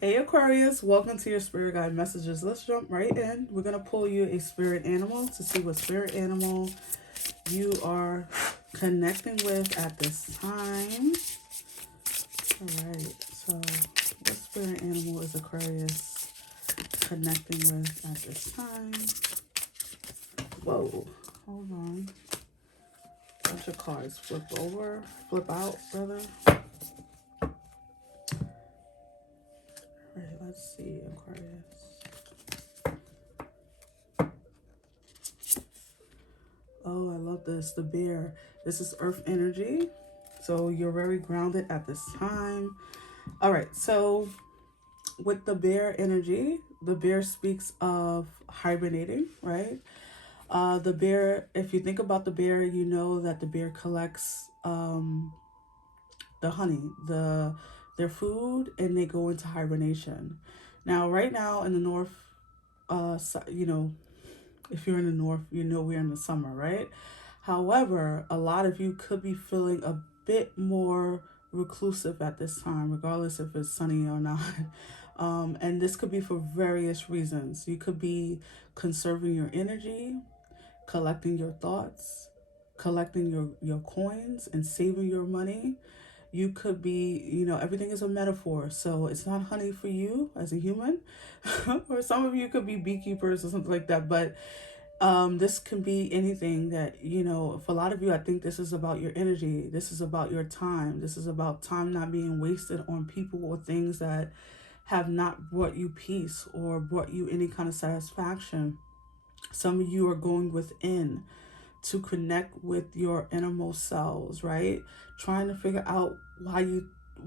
Hey Aquarius, welcome to your spirit guide messages. Let's jump right in. We're going to pull you a spirit animal to see what spirit animal you are connecting with at this time. All right, so what spirit animal is Aquarius connecting with at this time? Whoa, hold on. Bunch of cards flip out, brother. All right, let's see, Aquarius. Oh, I love this. The bear. This is earth energy. So you're very grounded at this time. All right. So with the bear energy, the bear speaks of hibernating, right? The bear, if you think about the bear, you know that the bear collects the honey, their food, and they go into hibernation. Now, right now in the north, you know, if you're in the north, you know we're in the summer, right? However, a lot of you could be feeling a bit more reclusive at this time, regardless if it's sunny or not. And this could be for various reasons. You could be conserving your energy, collecting your thoughts, collecting your coins, and saving your money. You could be, everything is a metaphor. So it's not honey for you as a human, or some of you could be beekeepers or something like that. But this can be anything that, for a lot of you, I think this is about your energy. This is about your time. This is about time not being wasted on people or things that have not brought you peace or brought you any kind of satisfaction. Some of you are going within to connect with your innermost selves, right? Trying to figure out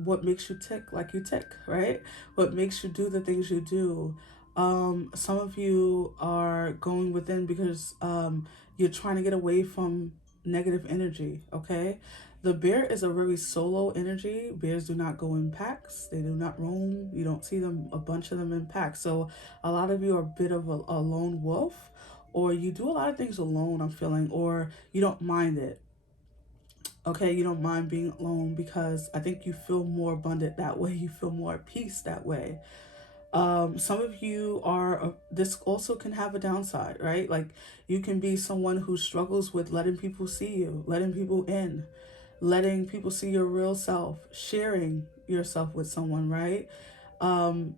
what makes you tick like you tick, right? What makes you do the things you do. Some of you are going within because you're trying to get away from negative energy, okay? The bear is a very solo energy. Bears do not go in packs. They do not roam. You don't see a bunch of them in packs. So a lot of you are a bit of a lone wolf, or you do a lot of things alone, I'm feeling, or you don't mind it. Okay, you don't mind being alone because I think you feel more abundant that way. You feel more at peace that way. Some of you are, this also can have a downside, right? Like you can be someone who struggles with letting people see you, letting people in, letting people see your real self, sharing yourself with someone, right? Um,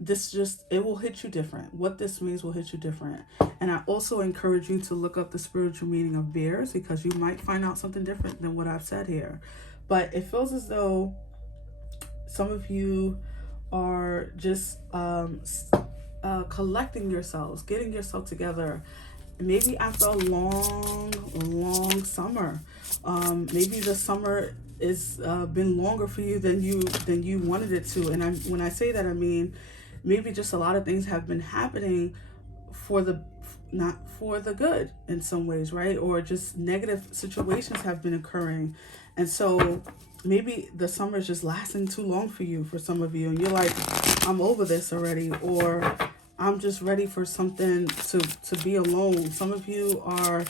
this just, it will hit you different. What this means will hit you different. And I also encourage you to look up the spiritual meaning of bears, because you might find out something different than what I've said here. But it feels as though some of you are just collecting yourselves, getting yourself together, maybe after a long summer. Maybe the summer is been longer for you than you wanted it to. And when I say that, I mean maybe just a lot of things have been happening for the not for the good in some ways, right? Or just negative situations have been occurring, and so maybe the summer is just lasting too long for you, for some of you, and you're like, I'm over this already, or I'm just ready for something to be alone. Some of you are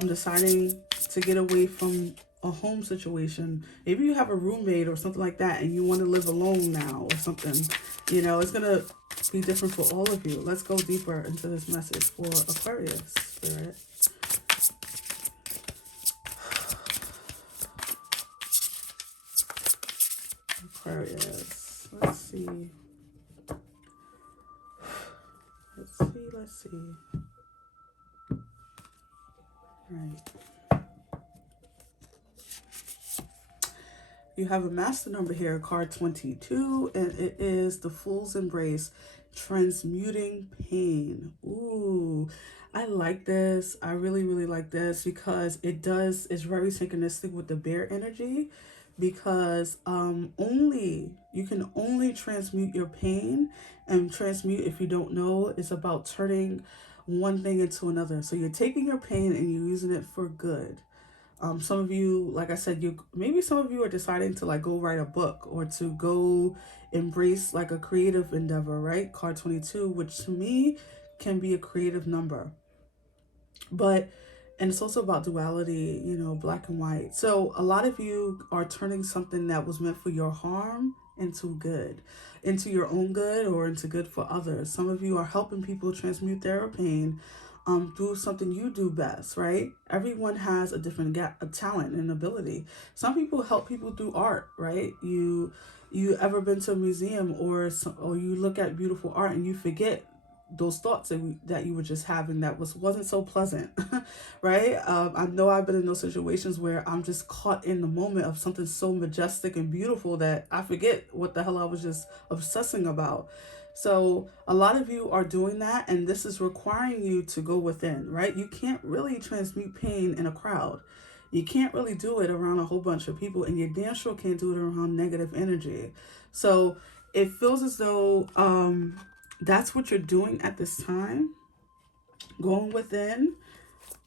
deciding to get away from a home situation. Maybe you have a roommate or something like that, and you want to live alone now or something. It's going to be different for all of you. Let's go deeper into this message for Aquarius spirit. Aquarius. Let's see. Let's see. All right. You have a master number here, card 22, and it is the Fool's Embrace, transmuting pain. Ooh, I like this. I really, really like this because it's very synchronistic with the bear energy, because you can only transmute your pain, and transmute, if you don't know, is about turning one thing into another. So you're taking your pain and you're using it for good. Some of you, like I said, maybe some of you are deciding to like go write a book, or to go embrace like a creative endeavor, right? Card 22, which to me can be a creative number. But, and it's also about duality, black and white. So a lot of you are turning something that was meant for your harm into good, into your own good or into good for others. Some of you are helping people transmute their pain through something you do best, right? Everyone has a different a talent and ability. Some people help people through art, right? You ever been to a museum or you look at beautiful art and you forget those thoughts that you were just having that wasn't so pleasant, right? I know I've been in those situations where I'm just caught in the moment of something so majestic and beautiful that I forget what the hell I was just obsessing about. So a lot of you are doing that, and this is requiring you to go within, right? You can't really transmute pain in a crowd. You can't really do it around a whole bunch of people, and you damn sure can't do it around negative energy. So it feels as though that's what you're doing at this time, going within,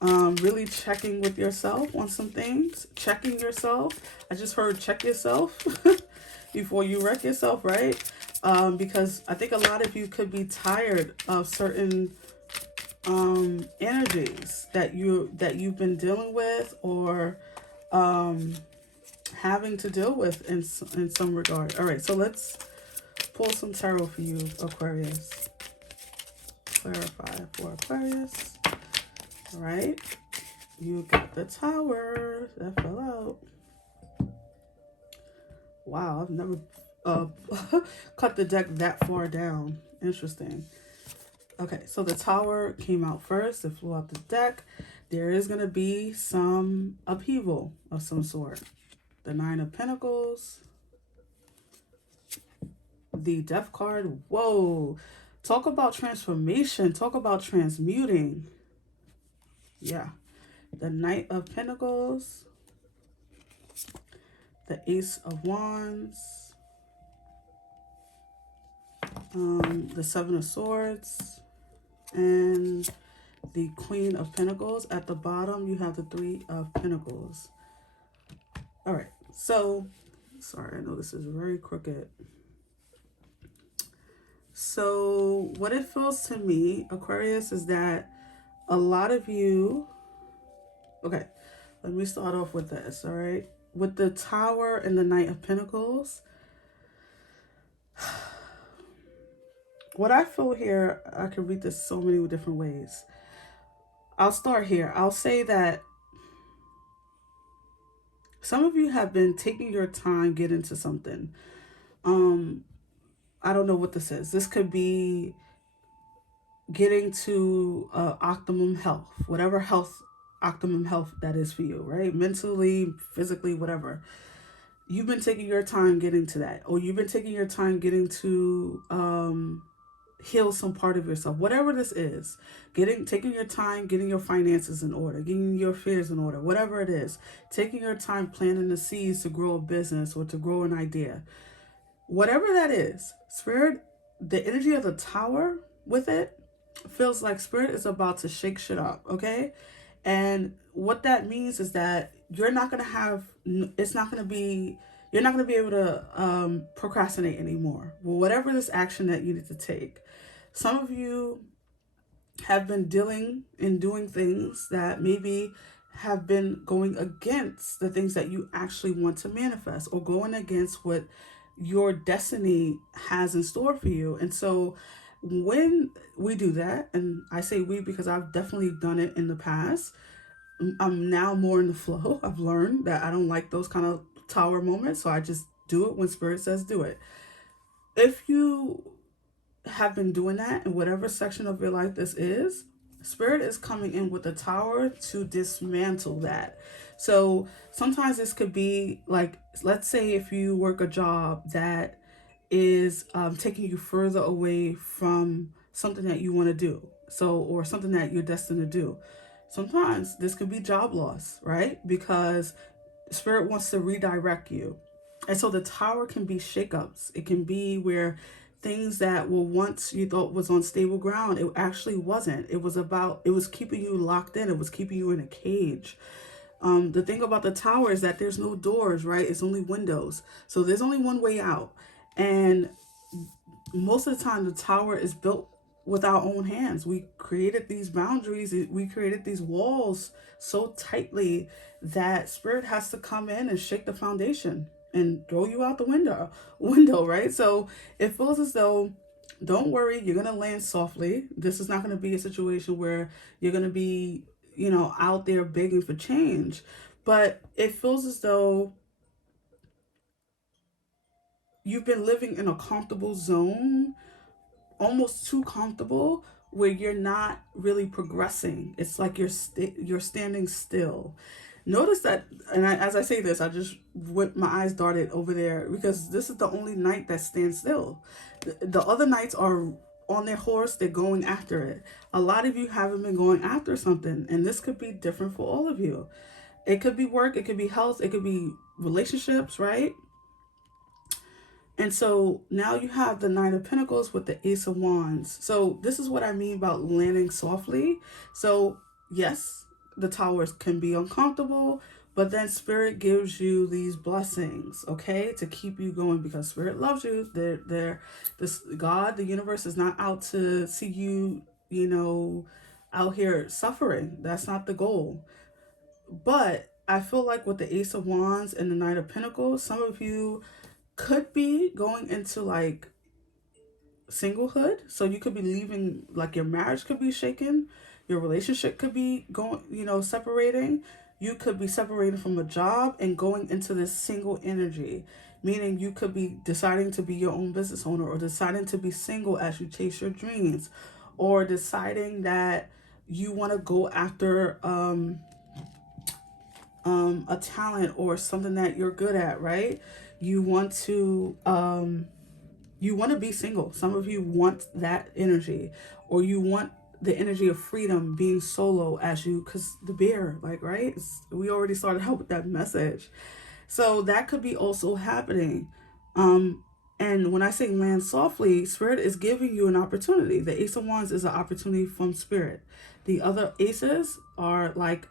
really checking with yourself on some things, checking yourself. I just heard check yourself before you wreck yourself, right? Because I think a lot of you could be tired of certain energies that you've been dealing with or having to deal with in some regard. All right, so let's pull some tarot for you, Aquarius. Clarify for Aquarius. All right, you got the Tower that fell out. Wow, I've never cut the deck that far down. Interesting. Okay, so the Tower came out first. It flew out the deck. There is going to be some upheaval of some sort. The Nine of Pentacles. The Death card. Whoa. Talk about transformation. Talk about transmuting. Yeah. The Knight of Pentacles. The Ace of Wands. The Seven of Swords. And the Queen of Pentacles. At the bottom, you have the Three of Pentacles. All right. So, sorry, I know this is very crooked. So what it feels to me, Aquarius, is that a lot of you, okay, let me start off with this, all right? With the Tower and the Knight of Pentacles, what I feel here, I can read this so many different ways. I'll start here. I'll say that some of you have been taking your time getting into something. I don't know what this is. This could be getting to optimum health, whatever optimum health that is for you, right? Mentally, physically, whatever. You've been taking your time getting to that, or you've been taking your time getting to heal some part of yourself, whatever this is. Taking your time getting your finances in order, getting your affairs in order, whatever it is. Taking your time planting the seeds to grow a business or to grow an idea, whatever that is. Spirit, the energy of the Tower with it feels like Spirit is about to shake shit up, okay? And what that means is that you're not going to have, it's not going to be, you're not going to be able to procrastinate anymore. Well, whatever this action that you need to take. Some of you have been dealing and doing things that maybe have been going against the things that you actually want to manifest, or going against what your destiny has in store for you. And so when we do that, and I say we because I've definitely done it in the past, I'm now more in the flow. I've learned that I don't like those kind of Tower moments, so I just do it when Spirit says do it. If you have been doing that in whatever section of your life this is, Spirit is coming in with the Tower to dismantle that. So sometimes this could be like, let's say if you work a job that is taking you further away from something that you want to do, so, or something that you're destined to do. Sometimes this could be job loss, right? Because Spirit wants to redirect you. And so the Tower can be shakeups. It can be where things that were once you thought was on stable ground, it actually wasn't. It was keeping you locked in. It was keeping you in a cage. The thing about the Tower is that there's no doors, right? It's only windows. So there's only one way out. And most of the time, the Tower is built with our own hands. We created these boundaries. We created these walls so tightly that Spirit has to come in and shake the foundation and throw you out the window, right? So it feels as though, don't worry, you're going to land softly. This is not going to be a situation where you're going to be, out there begging for change. But it feels as though you've been living in a comfortable zone, almost too comfortable, where you're not really progressing. It's like you're standing still. Notice that, and as I say this, I just my eyes darted over there because this is the only night that stands still. The other nights are on their horse, they're going after it. A lot of you haven't been going after something, and this could be different for all of you. It could be work, it could be health, it could be relationships, right? And so now you have the Knight of Pentacles with the Ace of Wands. So this is what I mean about landing softly. So yes, the towers can be uncomfortable, but then Spirit gives you these blessings, okay, to keep you going, because Spirit loves you. This God, the universe is not out to see you, out here suffering. That's not the goal. But I feel like with the Ace of Wands and the Knight of Pentacles, some of you could be going into like singlehood. So you could be leaving, like your marriage could be shaken, your relationship could be going, separating. You could be separating from a job and going into this single energy, meaning you could be deciding to be your own business owner, or deciding to be single as you chase your dreams, or deciding that you want to go after a talent or something that you're good at, right? You want to be single. Some of you want that energy, or you want the energy of freedom, being solo, because the bear, like, right? We already started out with that message. So that could be also happening. And when I say land softly, Spirit is giving you an opportunity. The Ace of Wands is an opportunity from Spirit. The other aces are like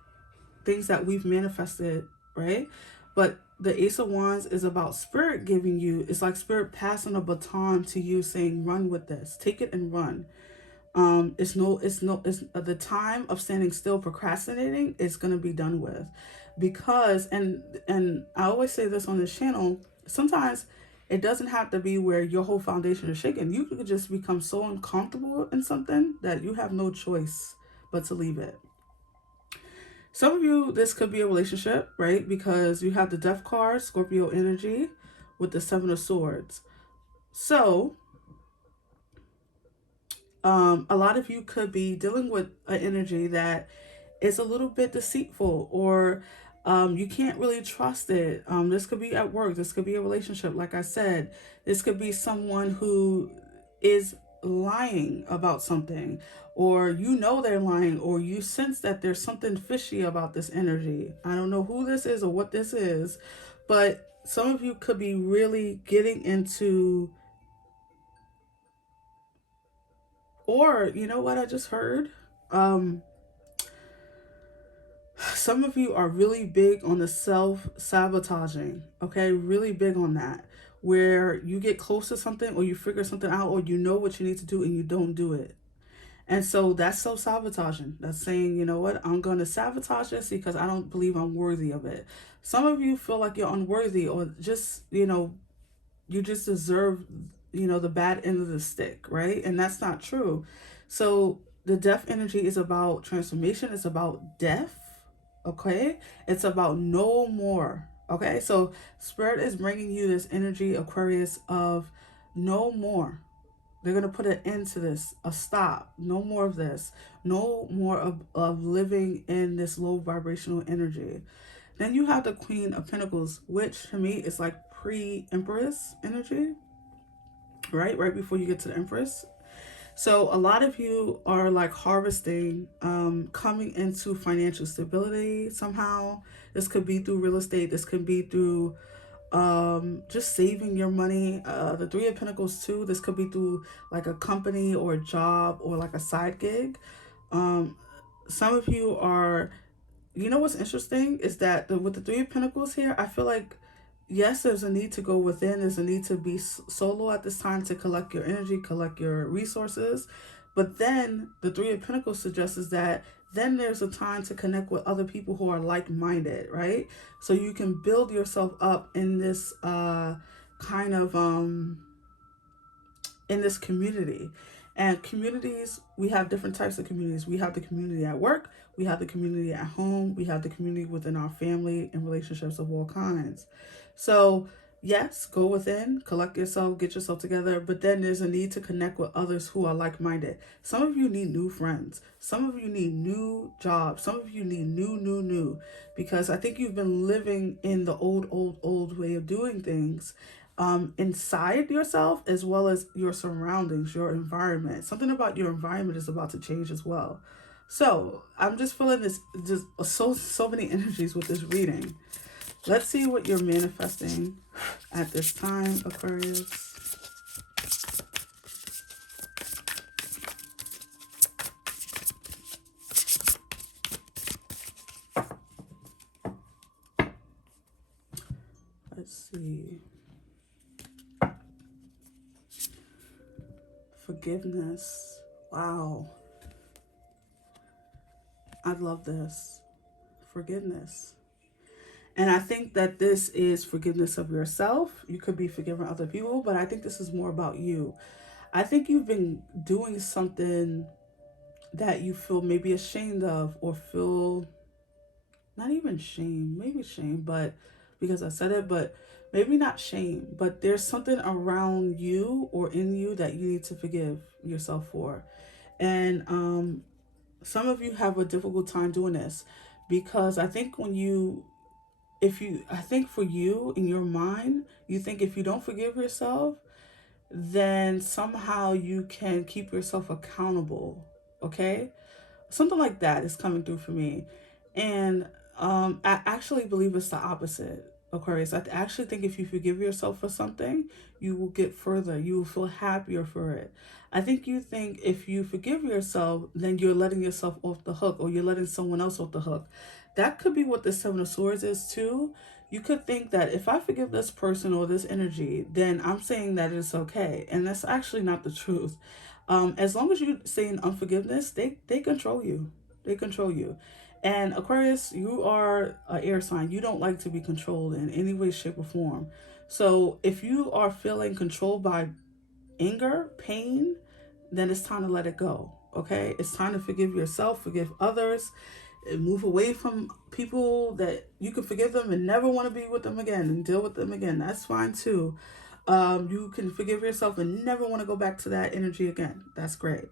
things that we've manifested, right? But the Ace of Wands is about Spirit giving you, it's like Spirit passing a baton to you, saying, run with this, take it and run. It's the time of standing still, procrastinating, is going to be done with. Because, and I always say this on this channel, sometimes it doesn't have to be where your whole foundation is shaken. You could just become so uncomfortable in something that you have no choice but to leave it. Some of you, this could be a relationship, right? Because you have the Death card, Scorpio energy, with the Seven of Swords. So, a lot of you could be dealing with an energy that is a little bit deceitful, or you can't really trust it. This could be at work. This could be a relationship. Like I said, this could be someone who is lying about something, or they're lying, or you sense that there's something fishy about this energy. I don't know who this is or what this is, but some of you could be really getting into, or you know what I just heard? Some of you are really big on the self-sabotaging, okay? Really big on that, where you get close to something, or you figure something out, or you know what you need to do and you don't do it. And so that's self-sabotaging. That's saying, you know what, I'm going to sabotage this because I don't believe I'm worthy of it. Some of you feel like you're unworthy, or just, you just deserve, the bad end of the stick, right? And that's not true. So the death energy is about transformation. It's about death, okay? It's about no more, okay? So Spirit is bringing you this energy, Aquarius, of no more. They're going to put an end to this, a stop. No more of this. No more of living in this low vibrational energy. Then you have the Queen of Pentacles, which to me is like pre-Empress energy, right? Right before you get to the Empress. So a lot of you are like harvesting, coming into financial stability somehow. This could be through real estate. This could be through just saving your money. The Three of Pentacles too. This could be through like a company or a job or like a side gig. Some of you are, what's interesting is that with the Three of Pentacles here, I feel like, yes, there's a need to go within. There's a need to be solo at this time, to collect your energy, collect your resources. But then the Three of Pentacles suggests is that then there's a time to connect with other people who are like-minded, right? So you can build yourself up in this kind of in this community. And communities, we have different types of communities. We have the community at work, we have the community at home, we have the community within our family and relationships of all kinds. So yes, go within, collect yourself, get yourself together, but then there's a need to connect with others who are like-minded. Some of you need new friends. Some of you need new jobs. Some of you need new, because I think you've been living in the old way of doing things, inside yourself as well as your surroundings, your environment. Something about your environment is about to change as well. So I'm just feeling this, just so many energies with this reading. Let's see what you're manifesting at this time, Aquarius. Let's see. Forgiveness. Wow. I love this. Forgiveness. And I think that this is forgiveness of yourself. You could be forgiving other people, but I think this is more about you. I think you've been doing something that you feel maybe ashamed of, or feel not even shame, maybe shame, but because I said it, but maybe not shame, but there's something around you or in you that you need to forgive yourself for. And some of you have a difficult time doing this, because I think I think for you, in your mind, you think if you don't forgive yourself, then somehow you can keep yourself accountable. Okay? Something like that is coming through for me. And I actually believe it's the opposite, Aquarius. I actually think if you forgive yourself for something, you will get further. You will feel happier for it. I think you think if you forgive yourself, then you're letting yourself off the hook, or you're letting someone else off the hook. That could be what the Seven of Swords is too. You could think that if I forgive this person or this energy, then I'm saying that it's okay. And that's actually not the truth. As long as you say in unforgiveness, they control you. They control you. And Aquarius, you are an air sign. You don't like to be controlled in any way, shape, or form. So if you are feeling controlled by anger, pain, then it's time to let it go. Okay? It's time to forgive yourself, forgive others, and move away from people that you can forgive them and never want to be with them again and deal with them again. That's fine too. You can forgive yourself and never want to go back to that energy again. That's great.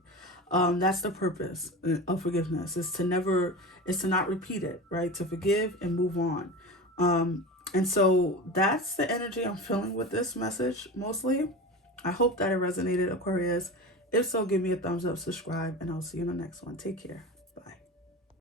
That's the purpose of forgiveness, is to not repeat it, right? To forgive and move on. And so that's the energy I'm feeling with this message mostly. I hope that it resonated, Aquarius. If so, give me a thumbs up, subscribe, and I'll see you in the next one. Take care.